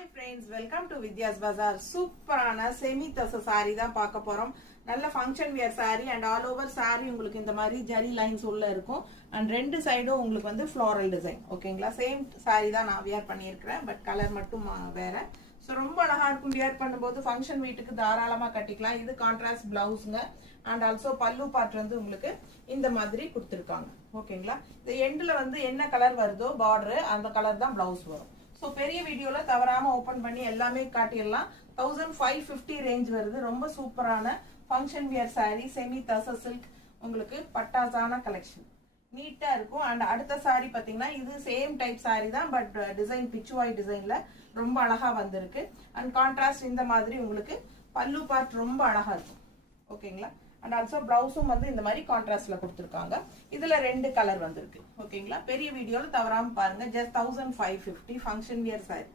Hi friends, welcome to Vidya's Bazaar. சூப்பரான semi தச saree தான் பார்க்க போறோம். நல்ல function wear saree and all over saree உங்களுக்கு இந்த மாதிரி ஜரி லைன்ஸ் உள்ள இருக்கும் and ரெண்டு சைடும் உங்களுக்கு வந்து floral design. ஓகேங்களா? சேம் saree தான் நான் வியர் பண்ணியிருக்கிறேன், பட் கலர் மட்டும் வேற. சோ ரொம்ப அழகா இருக்கும் வியர் பண்ணும்போது ஃபங்க்ஷன் வீட்டுக்கு தாராளமா கட்டிக்கலாம். இது கான்ட்ராஸ்ட் பிளவுஸ்ங்க and also பல்லு பார்ட் வந்து உங்களுக்கு இந்த மாதிரி கொடுத்திருக்காங்க. ஓகேங்களா? இந்த எண்ட்ல வந்து என்ன கலர் வருதோ பார்டர் அந்த கலர் தான் பிளவுஸ் வரும். சோ பெரிய வீடியோல தவறாம ஓபன் பண்ணி எல்லாமே காட்டிடலாம். 1550 ரேஞ்ச் வருது. ரொம்ப சூப்பரான ஃபங்க்ஷன் வியர் saree செமி தச சில்க் உங்களுக்கு பட்டாசான கலெக்ஷன் நீட்டா இருக்கும். அண்ட் அடுத்த saree பாத்தீங்கன்னா இது சேம் டைப் saree தான், பட் டிசைன் பிச்சுவாய் டிசைன்ல ரொம்ப அழகா வந்திருக்கு. அண்ட் கான்ட்ராஸ்ட் இந்த மாதிரி உங்களுக்கு பல்லு பார்ட் ரொம்ப அழகா இருக்கும். ஓகேங்களா? அண்ட் ஆல்சோ பிளவுஸும் வந்து இந்த மாதிரி கான்ட்ராஸ்ட்ல கொடுத்துருக்காங்க. இதுல ரெண்டு கலர் வந்திருக்கு. ஓகேங்களா? பெரிய வீடியோல தவறாம பாருங்க. Just 1550 function wear saree.